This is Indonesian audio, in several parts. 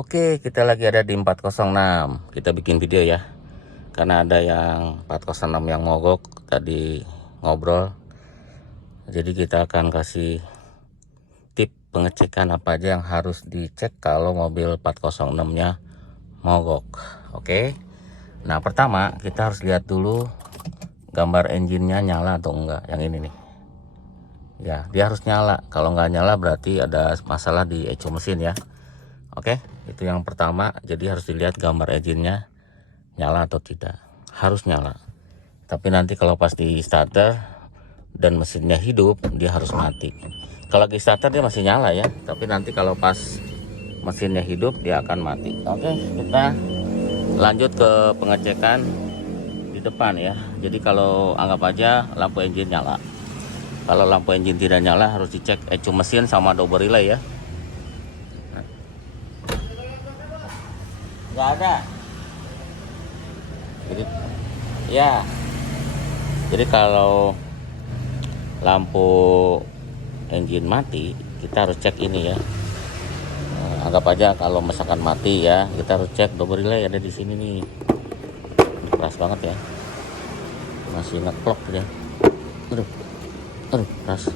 Oke, kita lagi ada di 406. Kita bikin video ya. Karena ada yang 406 yang mogok tadi ngobrol. Jadi kita akan kasih tip pengecekan apa aja yang harus dicek kalau mobil 406-nya mogok. Oke. Nah, pertama kita harus lihat dulu gambar engine-nya nyala atau enggak. Yang ini nih. Ya, dia harus nyala. Kalau nggak nyala berarti ada masalah di ECU mesin ya. Oke, itu yang pertama. Jadi harus dilihat gambar engine-nya nyala atau tidak. Harus nyala. Tapi nanti kalau pas di starter dan mesinnya hidup, dia harus mati. Kalau di starter dia masih nyala ya, tapi nanti kalau pas mesinnya hidup dia akan mati. Oke, kita lanjut ke pengecekan di depan ya. Jadi kalau anggap aja lampu engine nyala. Kalau lampu engine tidak nyala harus dicek ECU mesin sama double relay ya. Nggak ada. Jadi kalau lampu engine mati, kita harus cek ini ya. Anggap aja kalau misalkan mati ya, kita harus cek double relay ada di sini nih. Keras banget ya, masih ngeklok ya. Aduh keras.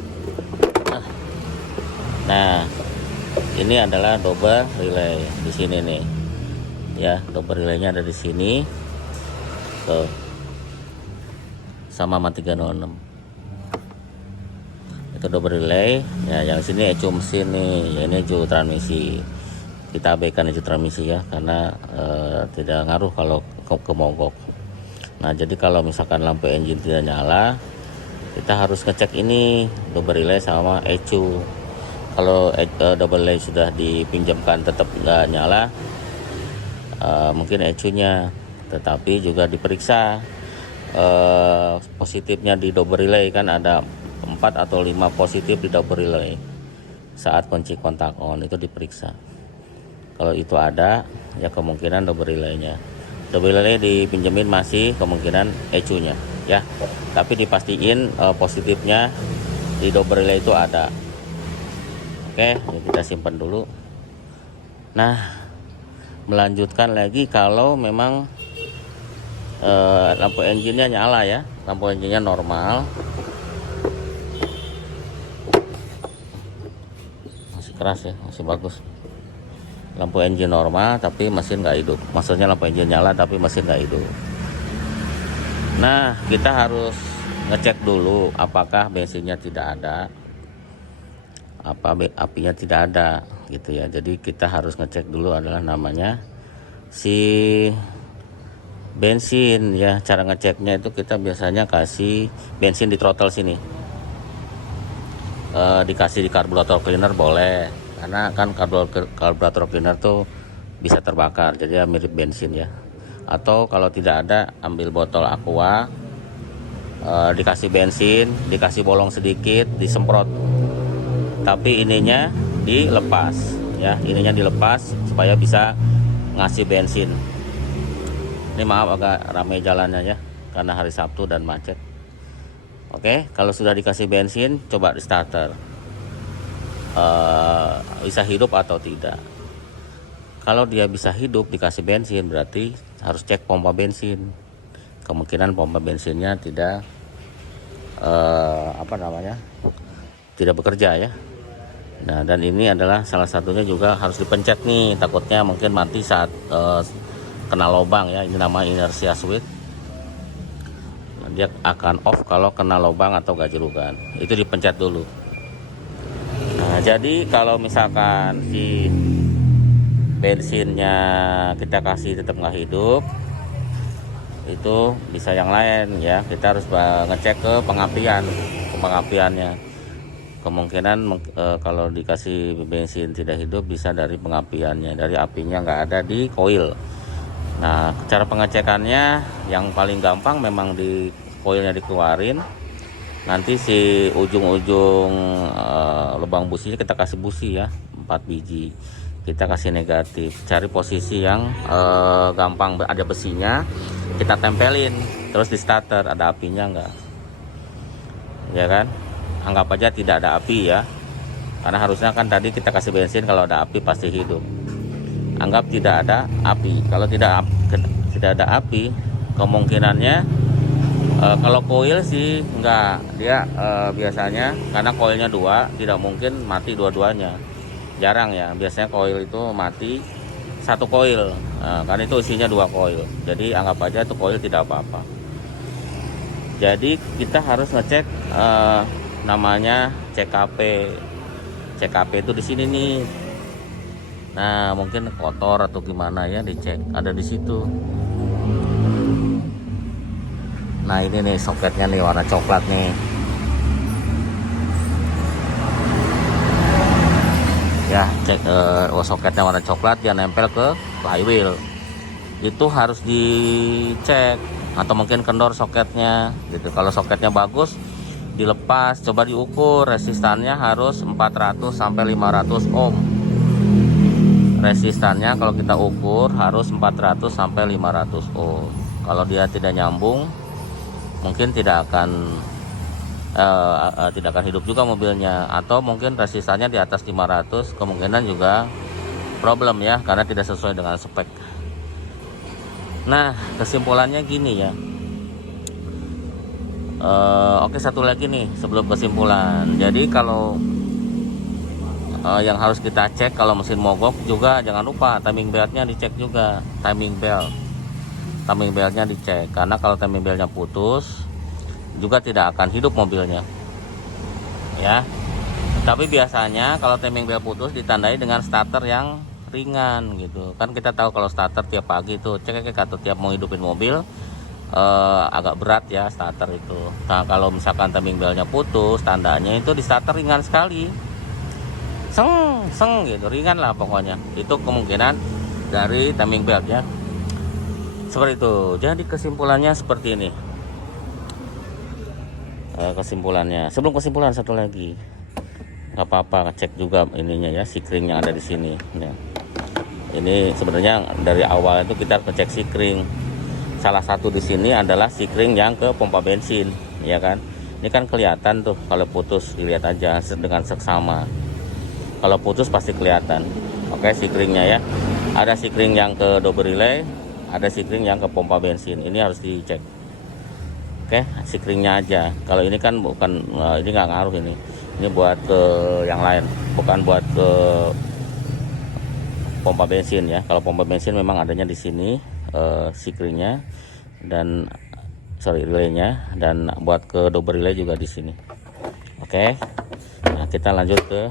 Nah, ini adalah double relay di sini nih. Ya, double relaynya ada di sini. Tuh. Sama 306. Itu double relay. Ya, yang sini ECU mesin nih. Ya, ini ECU transmisi. Kita abaikan ECU transmisi ya, karena tidak ngaruh kalau mogok. Nah, jadi kalau misalkan lampu engine tidak nyala, kita harus ngecek ini double relay sama ECU. Kalau double relay sudah dipinjamkan tetap nggak nyala, mungkin ECU-nya, tetapi juga diperiksa positifnya di double relay. Kan ada 4 atau 5 positif di double relay saat kunci kontak on, itu diperiksa. Kalau itu ada ya, kemungkinan double relaynya. Double relay dipinjemin masih kemungkinan ECU-nya ya, tapi dipastiin positifnya di double relay itu ada. Oke, kita simpan dulu. Nah, melanjutkan lagi kalau memang lampu engine-nya nyala ya, lampu engine-nya normal, masih keras ya, masih bagus. Lampu engine normal tapi mesin nggak hidup, maksudnya lampu engine nyala tapi mesin nggak hidup. Nah, kita harus ngecek dulu apakah bensinnya tidak ada, apinya tidak ada gitu ya. Jadi kita harus ngecek dulu adalah namanya si bensin ya. Cara ngeceknya itu kita biasanya kasih bensin di throttle sini, dikasih di karburator cleaner boleh, karena kan karburator cleaner tuh bisa terbakar, jadi ya mirip bensin ya. Atau kalau tidak ada, ambil botol aqua, dikasih bensin, dikasih bolong sedikit, disemprot, tapi ininya dilepas ya, ininya dilepas supaya bisa ngasih bensin. Ini maaf agak ramai jalannya ya, karena hari Sabtu dan macet. Oke, kalau sudah dikasih bensin, coba di starter, bisa hidup atau tidak. Kalau dia bisa hidup dikasih bensin, berarti harus cek pompa bensin. Kemungkinan pompa bensinnya tidak tidak bekerja ya. Nah, dan ini adalah salah satunya juga harus dipencet nih, takutnya mungkin mati saat kena lubang ya. Ini nama inertia switch. Dia akan off kalau kena lubang atau gajrukan. Itu dipencet dulu. Nah, jadi kalau misalkan si bensinnya kita kasih tetap nggak hidup, itu bisa yang lain ya. Kita harus ngecek ke pengapiannya. Kemungkinan kalau dikasih bensin tidak hidup bisa dari pengapiannya, dari apinya nggak ada di koil. Nah, cara pengecekannya yang paling gampang memang di koilnya dikeluarin. Nanti si ujung-ujung lubang businya kita kasih busi ya, 4 biji. Kita kasih negatif, cari posisi yang gampang ada besinya, kita tempelin, terus di starter ada apinya enggak, ya kan. Anggap aja tidak ada api ya, karena harusnya kan tadi kita kasih bensin, kalau ada api pasti hidup. anggap tidak ada api. Kalau tidak ada api, kemungkinannya kalau koil sih enggak, dia biasanya karena koilnya 2, tidak mungkin mati dua-duanya, jarang ya. Biasanya koil itu mati satu koil, kan itu isinya 2 koil, jadi anggap aja itu koil tidak apa-apa. Jadi kita harus ngecek namanya CKP. CKP itu di sini nih. Nah, mungkin kotor atau gimana ya, dicek ada di situ. Nah, ini nih soketnya nih warna coklat nih. Ya, cek soketnya warna coklat, dia nempel ke flywheel. Itu harus dicek, atau mungkin kendor soketnya gitu. Kalau soketnya bagus, dilepas, coba diukur resistannya harus 400 sampai 500 ohm. Resistannya kalau kita ukur harus 400 sampai 500 ohm. Kalau dia tidak nyambung, mungkin tidak akan hidup juga mobilnya, atau mungkin resistannya di atas 500, kemungkinan juga problem ya, karena tidak sesuai dengan spek. Nah, kesimpulannya gini ya. Oke, satu lagi nih sebelum kesimpulan. Jadi kalau yang harus kita cek kalau mesin mogok juga, jangan lupa timing beltnya dicek juga. Timing beltnya dicek, karena kalau timing beltnya putus juga tidak akan hidup mobilnya ya. Tapi biasanya kalau timing belt putus ditandai dengan starter yang ringan gitu kan. Kita tahu kalau starter tiap pagi tuh cek atau tiap mau hidupin mobil agak berat ya starter itu. Nah, kalau misalkan timing beltnya putus, tandanya itu di starter ringan sekali, seng gitu, ringan lah pokoknya. Itu kemungkinan dari timing belt ya, seperti itu. Jadi kesimpulannya seperti ini. Kesimpulannya, sebelum kesimpulan satu lagi, nggak apa-apa cek juga ininya ya, sikring yang ada di sini ya. Ini sebenarnya dari awal itu kita harus ngecek sikring. Salah satu di sini adalah sikring yang ke pompa bensin ya kan. Ini kan kelihatan tuh kalau putus, dilihat aja dengan seksama. Kalau putus pasti kelihatan. Oke, sikringnya ya, ada sikring yang ke double relay, ada sikring yang ke pompa bensin. Ini harus dicek. Oke, sikringnya aja. Kalau ini kan bukan, ini nggak ngaruh ini. Ini buat ke yang lain, bukan buat ke pompa bensin ya. Kalau pompa bensin memang adanya di sini sikringnya dan relaynya, dan buat ke double relay juga di sini. Oke. Nah, kita lanjut ke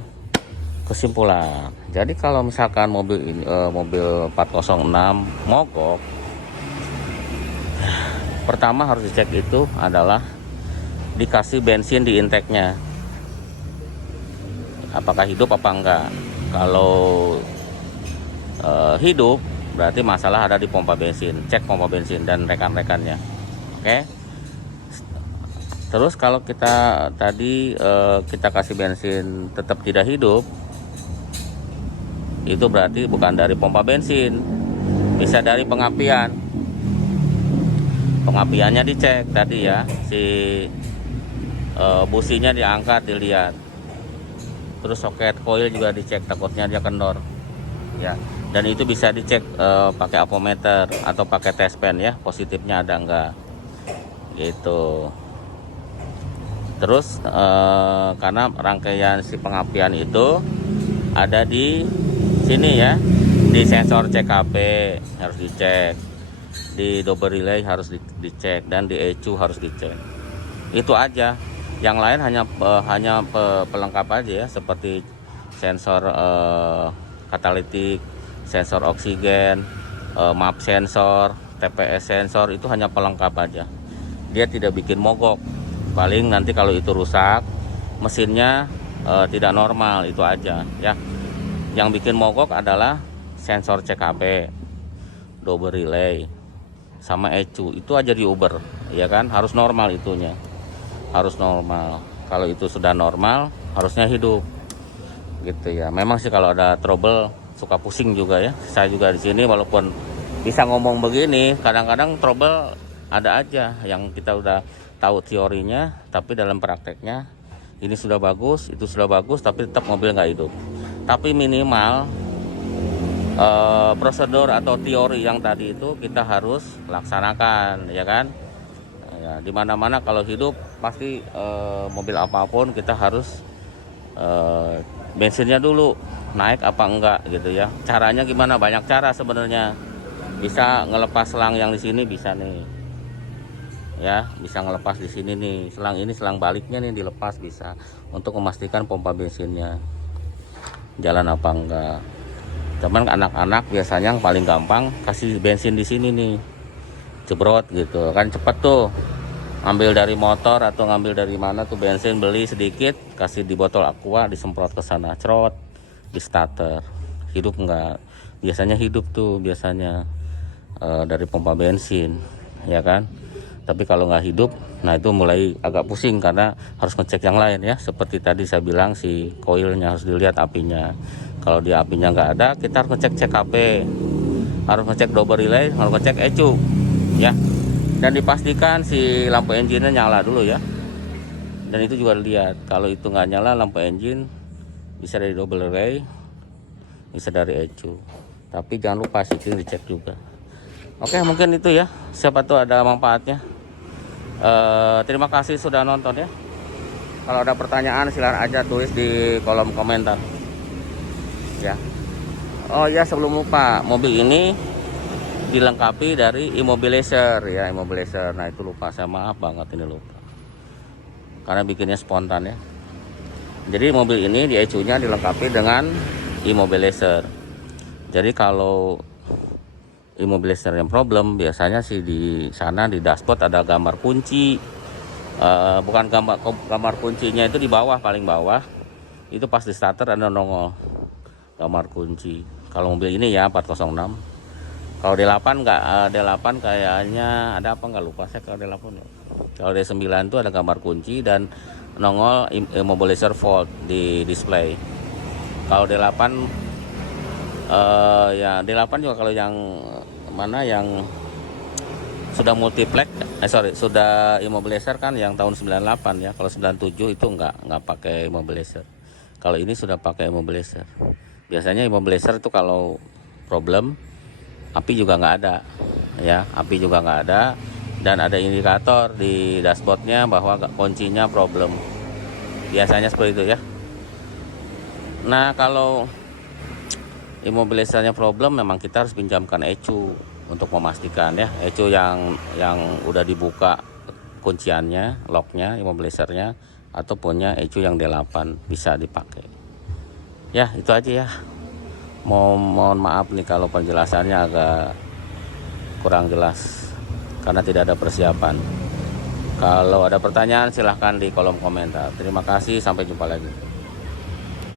kesimpulan. Jadi kalau misalkan mobil ini mobil 406 mogok, pertama harus dicek itu adalah dikasih bensin di intake-nya, apakah hidup apa enggak. Kalau hidup berarti masalah ada di pompa bensin. Cek pompa bensin dan rekan-rekannya. Oke. Terus kalau kita tadi kita kasih bensin tetap tidak hidup, itu berarti bukan dari pompa bensin, bisa dari pengapian. Pengapiannya dicek tadi ya, si businya diangkat, dilihat. Terus soket koil juga dicek, takutnya dia kendor ya. Dan itu bisa dicek pakai apometer atau pakai test pen ya, positifnya ada enggak gitu. Terus karena rangkaian si pengapian itu ada di sini ya, di sensor CKP harus dicek, di double relay harus dicek, dan di ECU harus dicek. Itu aja. Yang lain hanya pelengkap aja ya, seperti sensor katalitik, sensor oksigen, map sensor, TPS sensor, itu hanya pelengkap aja. Dia tidak bikin mogok. Paling nanti kalau itu rusak, mesinnya tidak normal, itu aja ya. Yang bikin mogok adalah sensor CKP, double relay, sama ECU. Itu aja di Uber ya kan, harus normal itunya, harus normal. Kalau itu sudah normal, harusnya hidup gitu ya. Memang sih kalau ada trouble suka pusing juga ya. Saya juga di sini walaupun bisa ngomong begini, kadang-kadang trouble ada aja yang kita udah tahu teorinya, tapi dalam prakteknya ini sudah bagus, itu sudah bagus, tapi tetap mobil nggak hidup. Tapi minimal prosedur atau teori yang tadi itu kita harus laksanakan, ya kan? Ya, dimana-mana kalau hidup pasti mobil apapun kita harus bensinnya dulu naik apa enggak gitu ya. Caranya gimana? Banyak cara sebenarnya. Bisa ngelepas selang yang di sini bisa nih. Ya, bisa ngelepas di sini nih. Selang ini selang baliknya nih dilepas bisa untuk memastikan pompa bensinnya jalan apa enggak. Cuman anak-anak biasanya yang paling gampang kasih bensin di sini nih. Jebrot gitu. Kan cepet tuh. Ambil dari motor atau ngambil dari mana tuh bensin, beli sedikit, kasih di botol aqua, disemprot ke sana, cerot, di starter. Hidup enggak? Biasanya hidup tuh biasanya dari pompa bensin, ya kan? Tapi kalau nggak hidup, nah itu mulai agak pusing karena harus ngecek yang lain ya. Seperti tadi saya bilang si koilnya harus dilihat apinya. Kalau di apinya nggak ada, kita harus ngecek CKP, harus ngecek double relay, harus ngecek ECU, ya. Dan dipastikan si lampu engine nyala dulu ya. Dan itu juga lihat kalau itu nggak nyala lampu engine, bisa dari double relay, bisa dari ECU. Tapi jangan lupa sih dicek juga. Oke, mungkin itu ya. Siapa tuh ada manfaatnya. Terima kasih sudah nonton ya. Kalau ada pertanyaan silahkan aja tulis di kolom komentar. Ya. Oh ya, sebelum lupa, mobil ini dilengkapi dari immobilizer ya, immobilizer. Nah itu lupa, saya maaf banget ini lupa karena bikinnya spontan ya. Jadi mobil ini di ECU-nya dilengkapi dengan immobilizer. Jadi kalau immobilizer yang problem biasanya sih di sana di dashboard ada gambar kunci. Bukan gambar kuncinya itu di bawah, paling bawah itu pas di starter ada nongol gambar kunci. Kalau mobil ini ya 406. Kalau D8 enggak, D8 kayaknya ada apa enggak, lupa saya kalau D8 ya. Kalau D9 itu ada gambar kunci dan nongol immobilizer fault di display. Kalau D8 ya D8 juga kalau yang mana yang sudah multiplex sudah immobilizer kan yang tahun 98 ya. Kalau 97 itu enggak pakai immobilizer. Kalau ini sudah pakai immobilizer. Biasanya immobilizer itu kalau problem api juga nggak ada ya, api juga nggak ada, dan ada indikator di dashboardnya bahwa kuncinya problem, biasanya seperti itu ya. Nah kalau immobilizernya problem memang kita harus pinjamkan ECU untuk memastikan ya, ECU yang udah dibuka kunciannya, locknya, immobilizernya, atau punya ECU yang D8 bisa dipakai ya. Itu aja ya. Mohon maaf nih kalau penjelasannya agak kurang jelas karena tidak ada persiapan. Kalau ada pertanyaan silahkan di kolom komentar. Terima kasih, sampai jumpa lagi.